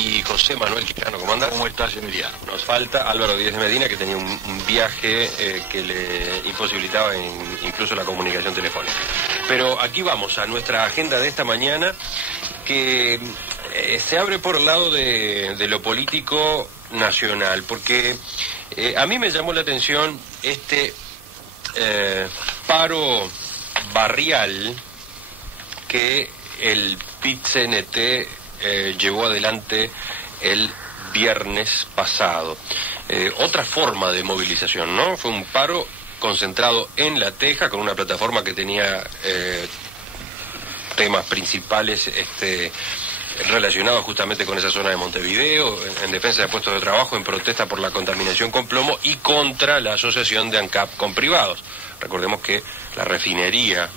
y José Manuel Quijano. ¿Cómo andás? ¿Cómo estás, Emiliano? Nos falta Álvaro Díez de Medina, que tenía un viaje que le imposibilitaba incluso la comunicación telefónica. Pero aquí vamos a nuestra agenda de esta mañana, que se abre por el lado de lo político nacional, porque a mí me llamó la atención este paro barrial que el PIT-CNT llevó adelante el viernes pasado. Otra forma de movilización, ¿no? Fue un paro concentrado en La Teja, con una plataforma que tenía temas principales relacionados justamente con esa zona de Montevideo, en defensa de puestos de trabajo, en protesta por la contaminación con plomo y contra la asociación de ANCAP con privados. Recordemos que la refinería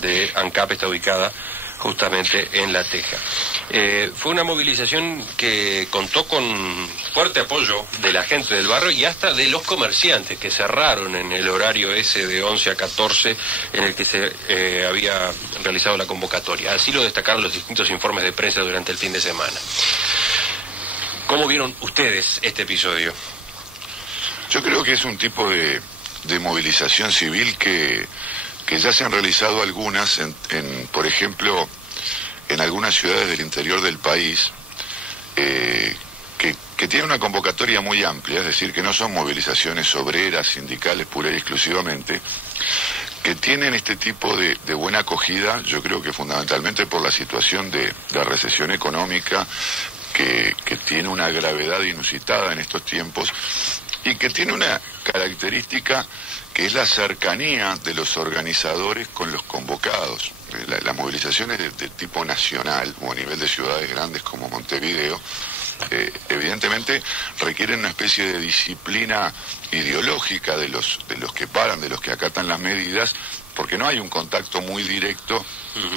de ANCAP está ubicada justamente en La Teja. Fue una movilización que contó con fuerte apoyo de la gente del barrio y hasta de los comerciantes, que cerraron en el horario ese de 11 a 14 en el que se había realizado la convocatoria. Así lo destacaron los distintos informes de prensa durante el fin de semana. ¿Cómo vieron ustedes este episodio? Yo creo que es un tipo de movilización civil que ya se han realizado algunas, por ejemplo, en algunas ciudades del interior del país, que tienen una convocatoria muy amplia, es decir, que no son movilizaciones obreras, sindicales, pura y exclusivamente, que tienen este tipo de buena acogida, yo creo que fundamentalmente por la situación de recesión económica, que tiene una gravedad inusitada en estos tiempos, y que tiene una característica que es la cercanía de los organizadores con los convocados. Las movilizaciones de tipo nacional o a nivel de ciudades grandes como Montevideo, evidentemente requieren una especie de disciplina ideológica de los que paran, de los que acatan las medidas, porque no hay un contacto muy directo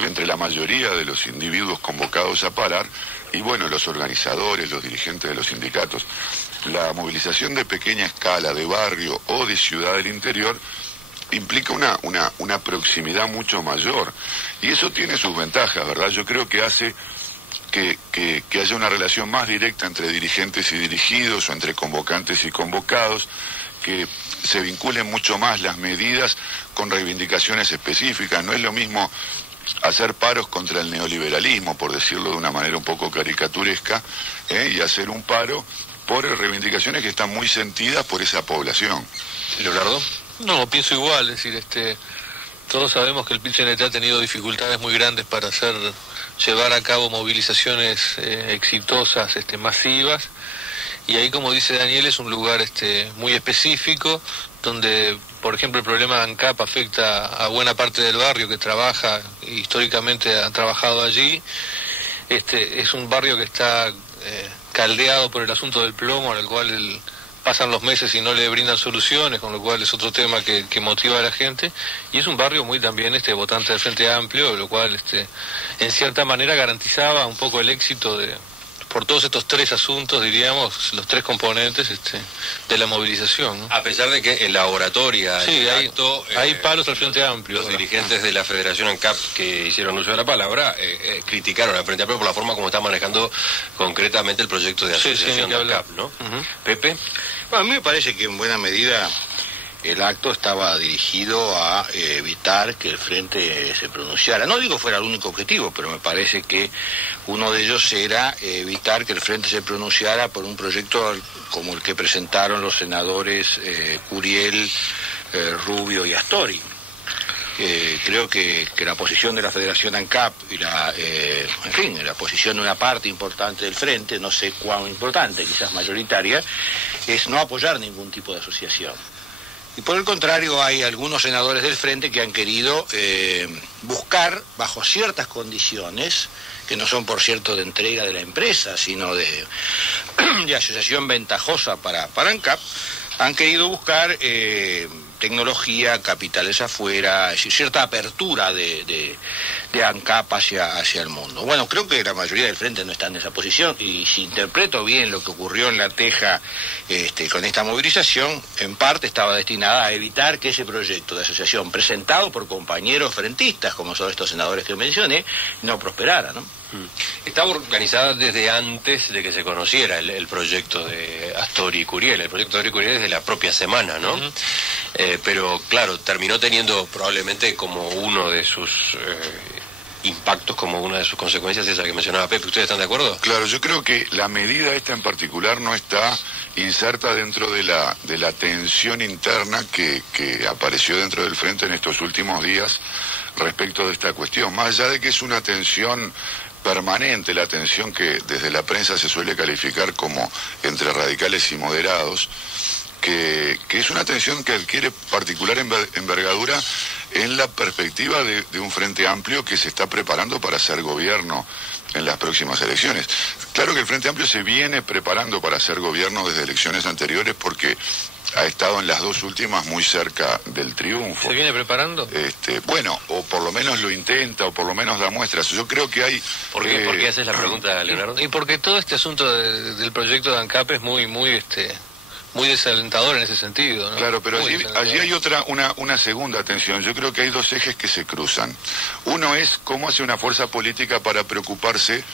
entre la mayoría de los individuos convocados a parar y, bueno, los organizadores, los dirigentes de los sindicatos. La movilización de pequeña escala, de barrio o de ciudad del interior, implica una proximidad mucho mayor. Y eso tiene sus ventajas, ¿verdad? Yo creo que hace que haya una relación más directa entre dirigentes y dirigidos, o entre convocantes y convocados, que se vinculen mucho más las medidas con reivindicaciones específicas. No es lo mismo hacer paros contra el neoliberalismo, por decirlo de una manera un poco caricaturesca, y hacer un paro por reivindicaciones que están muy sentidas por esa población. ¿Leonardo? No, pienso igual, es decir, todos sabemos que el PIT-CNT ha tenido dificultades muy grandes para llevar a cabo movilizaciones exitosas, masivas, y ahí, como dice Daniel, es un lugar muy específico, donde, por ejemplo, el problema de ANCAP afecta a buena parte del barrio que trabaja, históricamente ha trabajado allí. Es un barrio que está caldeado por el asunto del plomo, al cual pasan los meses y no le brindan soluciones, con lo cual es otro tema que motiva a la gente, y es un barrio muy también votante del Frente Amplio, lo cual en cierta manera garantizaba un poco el éxito por todos estos tres asuntos, diríamos, los tres componentes de la movilización, ¿no? A pesar de que en la oratoria, sí, hay palos al Frente Amplio. Los dirigentes de la Federación ANCAP que hicieron uso de la palabra criticaron al Frente Amplio por la forma como está manejando concretamente el proyecto de asociación de ANCAP, ¿no? Pepe. Bueno, a mí me parece que en buena medida el acto estaba dirigido a evitar que el Frente se pronunciara. No digo fuera el único objetivo, pero me parece que uno de ellos era evitar que el Frente se pronunciara por un proyecto como el que presentaron los senadores Curiel, Rubio y Astori. Creo que la posición de la Federación ANCAP y la posición de una parte importante del Frente, no sé cuán importante, quizás mayoritaria, es no apoyar ningún tipo de asociación. Y por el contrario, hay algunos senadores del Frente que han querido buscar, bajo ciertas condiciones, que no son, por cierto, de entrega de la empresa, sino de asociación ventajosa para ANCAP, han querido buscar tecnología, capitales afuera, es decir, cierta apertura de ANCAP hacia el mundo. Bueno, creo que la mayoría del Frente no está en esa posición, y si interpreto bien lo que ocurrió en La Teja con esta movilización, en parte estaba destinada a evitar que ese proyecto de asociación presentado por compañeros frentistas, como son estos senadores que mencioné, no prosperara, ¿no? Estaba organizada desde antes de que se conociera el proyecto de Astori y Curiel. El proyecto de Astori y Curiel es de la propia semana, ¿no? Pero claro, terminó teniendo probablemente como uno de sus impactos, como una de sus consecuencias esa que mencionaba Pepe. ¿Ustedes están de acuerdo? Claro, yo creo que la medida esta en particular no está inserta dentro de la tensión interna que apareció dentro del Frente en estos últimos días respecto de esta cuestión. Más allá de que es una tensión permanente, la tensión que desde la prensa se suele calificar como entre radicales y moderados, que es una tensión que adquiere particular envergadura en la perspectiva de un Frente Amplio que se está preparando para hacer gobierno en las próximas elecciones. Claro que el Frente Amplio se viene preparando para hacer gobierno desde elecciones anteriores porque ha estado en las dos últimas muy cerca del triunfo. ¿Se viene preparando? Bueno, o por lo menos lo intenta, o por lo menos da muestras. Yo creo que hay... ¿Por qué haces la pregunta, Leonardo? Y porque todo este asunto del proyecto de ANCAP es muy desalentador en ese sentido, ¿no? Claro, pero allí hay una segunda tensión. Yo creo que hay dos ejes que se cruzan. Uno es cómo hace una fuerza política para preocuparse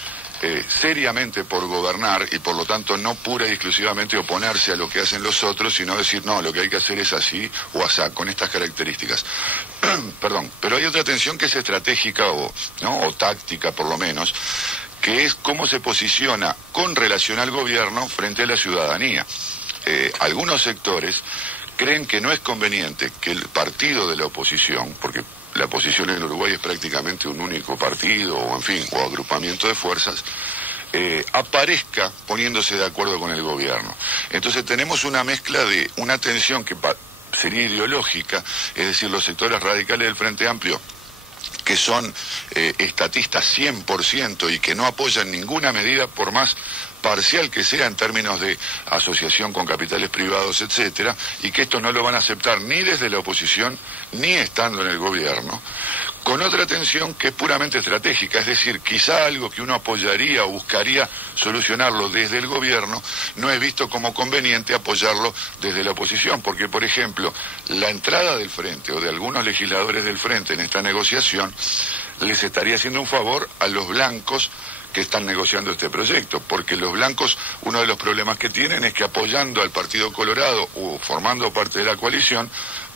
seriamente por gobernar y por lo tanto no pura y exclusivamente oponerse a lo que hacen los otros, sino decir, no, lo que hay que hacer es así o asá, con estas características. Perdón, pero hay otra tensión que es estratégica o táctica por lo menos, que es cómo se posiciona con relación al gobierno frente a la ciudadanía. Algunos sectores creen que no es conveniente que el partido de la oposición, porque la oposición en Uruguay es prácticamente un único partido, o en fin, o agrupamiento de fuerzas, aparezca poniéndose de acuerdo con el gobierno. Entonces tenemos una mezcla de una tensión que sería ideológica, es decir, los sectores radicales del Frente Amplio, que son estatistas 100% y que no apoyan ninguna medida por más parcial que sea en términos de asociación con capitales privados, etcétera, y que esto no lo van a aceptar ni desde la oposición ni estando en el gobierno, con otra tensión que es puramente estratégica, es decir, quizá algo que uno apoyaría o buscaría solucionarlo desde el gobierno no es visto como conveniente apoyarlo desde la oposición, porque por ejemplo, la entrada del Frente o de algunos legisladores del Frente en esta negociación les estaría haciendo un favor a los blancos que están negociando este proyecto, porque los blancos, uno de los problemas que tienen es que apoyando al Partido Colorado o formando parte de la coalición,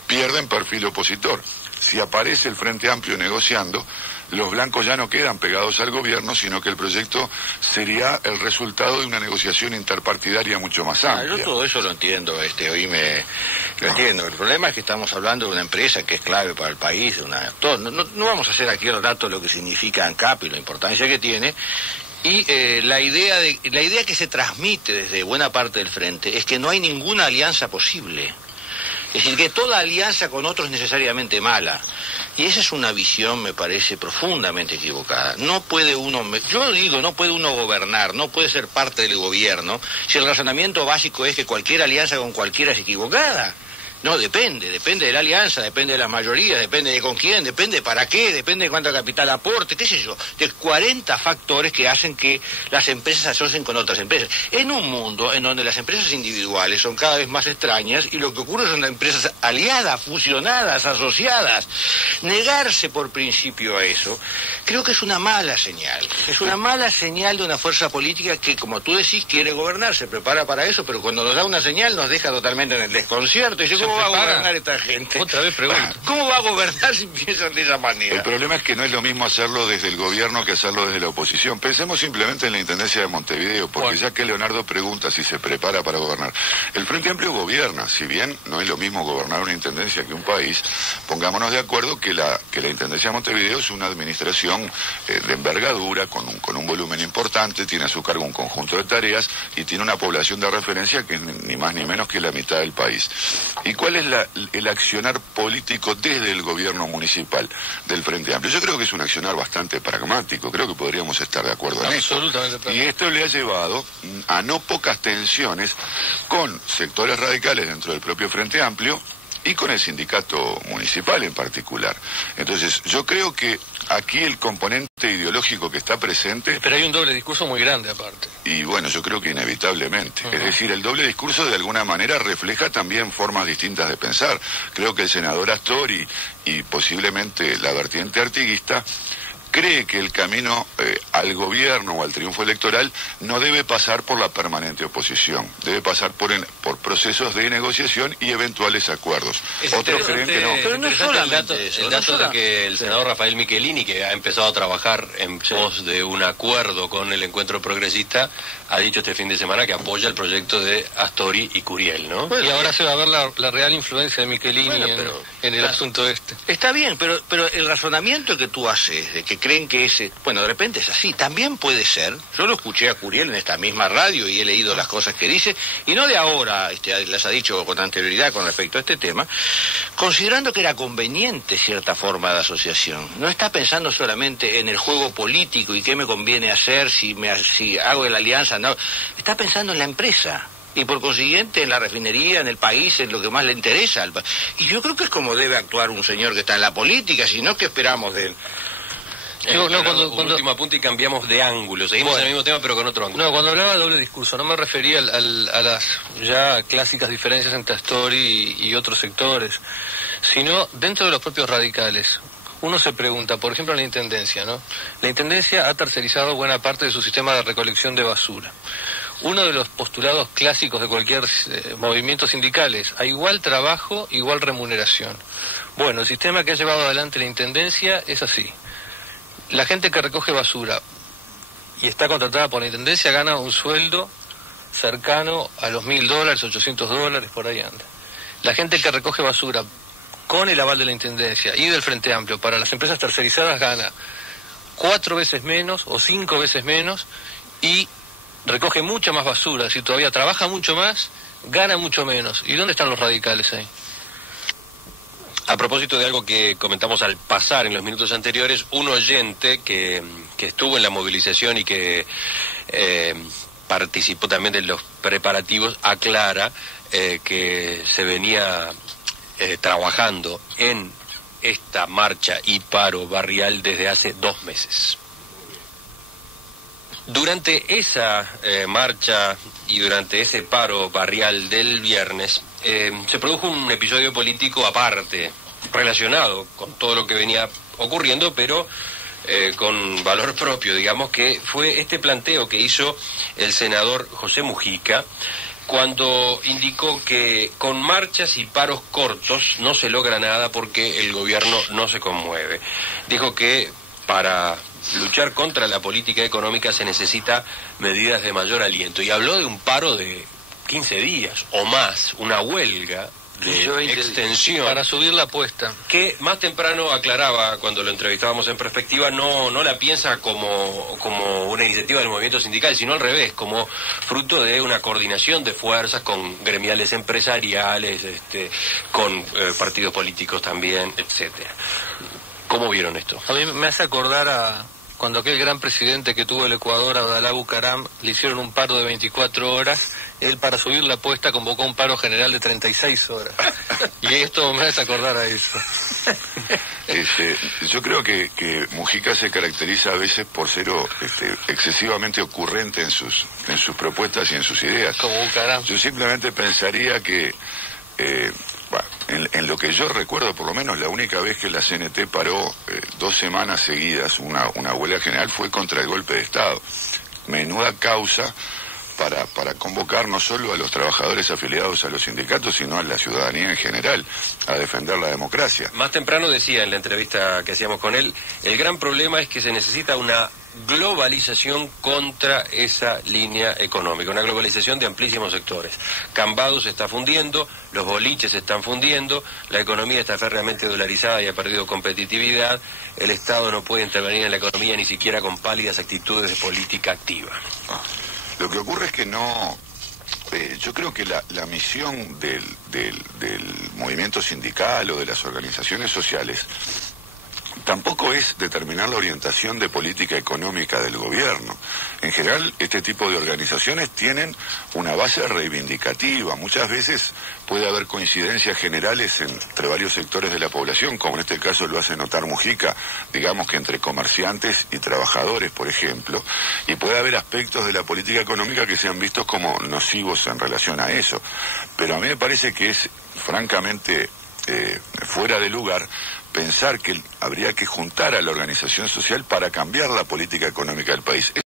pierden perfil opositor. Si aparece el Frente Amplio negociando, los blancos ya no quedan pegados al gobierno, sino que el proyecto sería el resultado de una negociación interpartidaria mucho más amplia. Yo todo eso lo entiendo, lo entiendo. El problema es que estamos hablando de una empresa que es clave para el país, no vamos a hacer aquí el dato de lo que significa ANCAP y la importancia que tiene. Y la idea que se transmite desde buena parte del Frente es que no hay ninguna alianza posible. Es decir, que toda alianza con otros es necesariamente mala. Y esa es una visión, me parece, profundamente equivocada. No puede uno gobernar, no puede ser parte del gobierno, si el razonamiento básico es que cualquier alianza con cualquiera es equivocada. No, depende de la alianza, depende de las mayorías, depende de con quién, depende para qué, depende de cuánto capital aporte, qué sé yo, de 40 factores que hacen que las empresas se asocien con otras empresas. En un mundo en donde las empresas individuales son cada vez más extrañas y lo que ocurre son empresas aliadas, fusionadas, asociadas, negarse por principio a eso, creo que es una mala señal. Es una mala señal de una fuerza política que, como tú decís, quiere gobernar, se prepara para eso, pero cuando nos da una señal nos deja totalmente en el desconcierto. Y yo, ¿cómo va a gobernar esta gente? Otra vez pregunto. ¿Cómo va a gobernar si piensan de esa manera? El problema es que no es lo mismo hacerlo desde el gobierno que hacerlo desde la oposición. Pensemos simplemente en la Intendencia de Montevideo, porque ya que Leonardo pregunta si se prepara para gobernar, el Frente Amplio gobierna, si bien no es lo mismo gobernar una intendencia que un país, pongámonos de acuerdo que la Intendencia de Montevideo es una administración de envergadura, con un volumen importante, tiene a su cargo un conjunto de tareas y tiene una población de referencia que es ni más ni menos que la mitad del país. ¿Y cuál es el accionar político desde el gobierno municipal del Frente Amplio? Yo creo que es un accionar bastante pragmático, creo que podríamos estar de acuerdo en eso. Absolutamente. Y esto le ha llevado a no pocas tensiones con sectores radicales dentro del propio Frente Amplio y con el sindicato municipal en particular. Entonces, yo creo que aquí el componente ideológico que está presente... Pero hay un doble discurso muy grande aparte. Y bueno, yo creo que inevitablemente. Es decir, el doble discurso de alguna manera refleja también formas distintas de pensar. Creo que el senador Astori y posiblemente la vertiente artiguista cree que el camino al gobierno o al triunfo electoral no debe pasar por la permanente oposición, debe pasar por procesos de negociación y eventuales acuerdos. Otros creen que no. Pero no es solamente el dato de que el senador Rafael Michelini, que ha empezado a trabajar en pos de un acuerdo con el Encuentro Progresista, ha dicho este fin de semana que apoya el proyecto de Astori y Curiel, ¿no? Bueno, y ahora se va a ver la real influencia de Michelini en el asunto este. Está bien, pero el razonamiento que tú haces de que creen que ese, bueno, de repente es así, también puede ser. Yo lo escuché a Curiel en esta misma radio y he leído las cosas que dice, y no de ahora, las ha dicho con anterioridad con respecto a este tema, considerando que era conveniente cierta forma de asociación. No está pensando solamente en el juego político y qué me conviene hacer si hago la alianza, no. Está pensando en la empresa. Y por consiguiente en la refinería, en el país, en lo que más le interesa al país. Y yo creo que es como debe actuar un señor que está en la política, si no, ¿qué esperamos de él? Cuando último apunte y cambiamos de ángulo, seguimos en el mismo tema pero con otro ángulo. No, cuando hablaba de doble discurso no me refería a las ya clásicas diferencias entre Astori y otros sectores, sino dentro de los propios radicales. Uno se pregunta, por ejemplo, en la Intendencia, ¿no? La Intendencia ha tercerizado buena parte de su sistema de recolección de basura. Uno de los postulados clásicos de cualquier movimiento sindical es a igual trabajo, igual remuneración. Bueno, el sistema que ha llevado adelante la Intendencia es así. La gente que recoge basura y está contratada por la Intendencia gana un sueldo cercano a los $1.000, $800, por ahí anda. La gente que recoge basura con el aval de la Intendencia y del Frente Amplio para las empresas tercerizadas gana 4 veces menos o 5 veces menos y recoge mucha más basura, si todavía trabaja mucho más, gana mucho menos. ¿Y dónde están los radicales ahí? A propósito de algo que comentamos al pasar en los minutos anteriores, un oyente que estuvo en la movilización y que participó también de los preparativos, aclara que se venía trabajando en esta marcha y paro barrial desde hace 2 meses. Durante esa marcha y durante ese paro barrial del viernes, se produjo un episodio político aparte, relacionado con todo lo que venía ocurriendo, pero con valor propio, digamos, que fue este planteo que hizo el senador José Mujica, cuando indicó que con marchas y paros cortos no se logra nada porque el gobierno no se conmueve. Dijo que para luchar contra la política económica se necesita medidas de mayor aliento. Y habló de un paro de 15 días o más, una huelga de extensión. Para subir la apuesta. Que más temprano aclaraba, cuando lo entrevistábamos en Perspectiva, no la piensa como una iniciativa del movimiento sindical, sino al revés, como fruto de una coordinación de fuerzas con gremiales empresariales, con partidos políticos también, etcétera. ¿Cómo vieron esto? A mí me hace acordar a cuando aquel gran presidente que tuvo el Ecuador, Abdalá Bucaram, le hicieron un paro de 24 horas, él para subir la apuesta convocó un paro general de 36 horas. Y esto me hace acordar a eso. Yo creo que Mujica se caracteriza a veces por ser excesivamente ocurrente en sus propuestas y en sus ideas. Como Bucaram. Yo simplemente pensaría que en lo que yo recuerdo, por lo menos la única vez que la CNT paró 2 semanas seguidas una huelga general fue contra el golpe de Estado. Menuda causa para convocar no solo a los trabajadores afiliados a los sindicatos, sino a la ciudadanía en general, a defender la democracia. Más temprano decía en la entrevista que hacíamos con él, el gran problema es que se necesita una globalización contra esa línea económica, una globalización de amplísimos sectores. Cambado se está fundiendo, los boliches se están fundiendo, la economía está férreamente dolarizada y ha perdido competitividad, el Estado no puede intervenir en la economía ni siquiera con pálidas actitudes de política activa. Lo que ocurre es que no... yo creo que la misión del movimiento sindical o de las organizaciones sociales tampoco es determinar la orientación de política económica del gobierno. En general, este tipo de organizaciones tienen una base reivindicativa. Muchas veces puede haber coincidencias generales entre varios sectores de la población, como en este caso lo hace notar Mujica, digamos que entre comerciantes y trabajadores, por ejemplo, y puede haber aspectos de la política económica que sean vistos como nocivos en relación a eso. Pero a mí me parece que es francamente fuera de lugar pensar que habría que juntar a la organización social para cambiar la política económica del país.